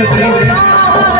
不回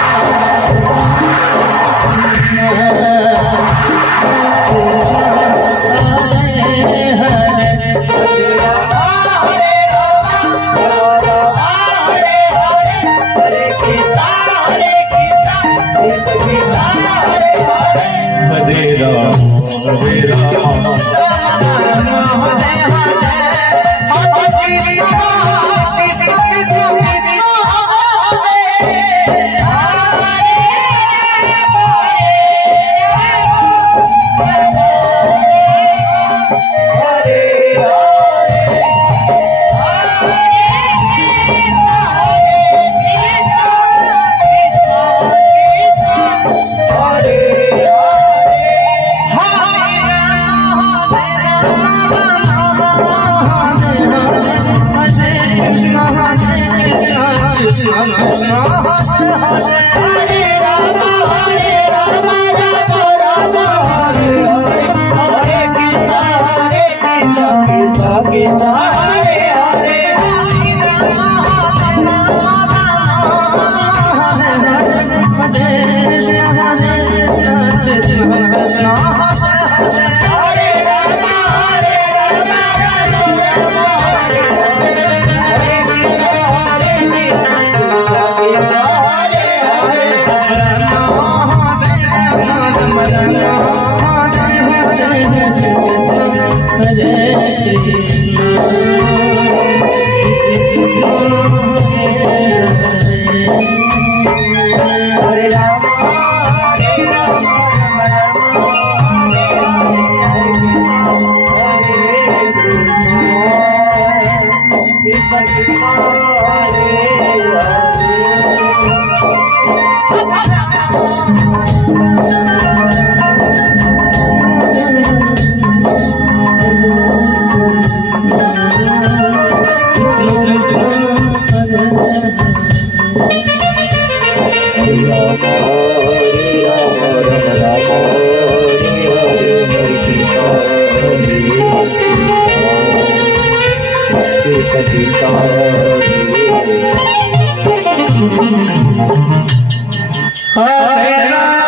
我知 아, 네. Oh, Oh,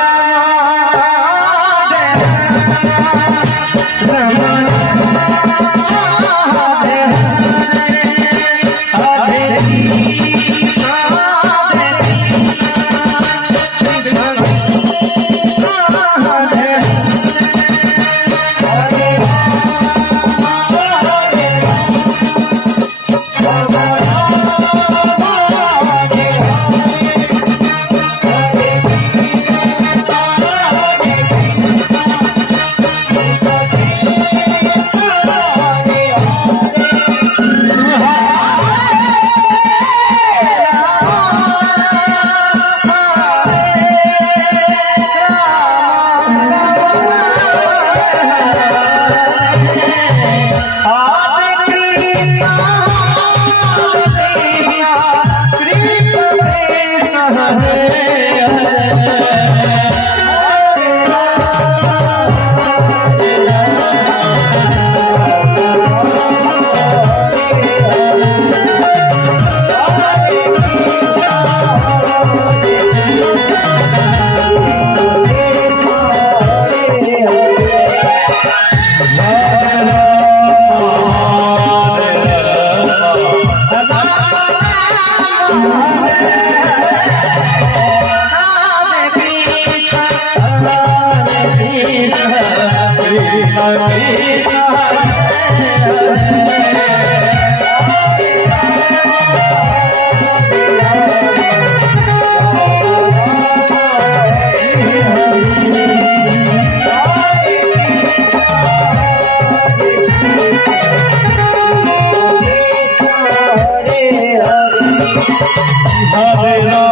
Hare Rama.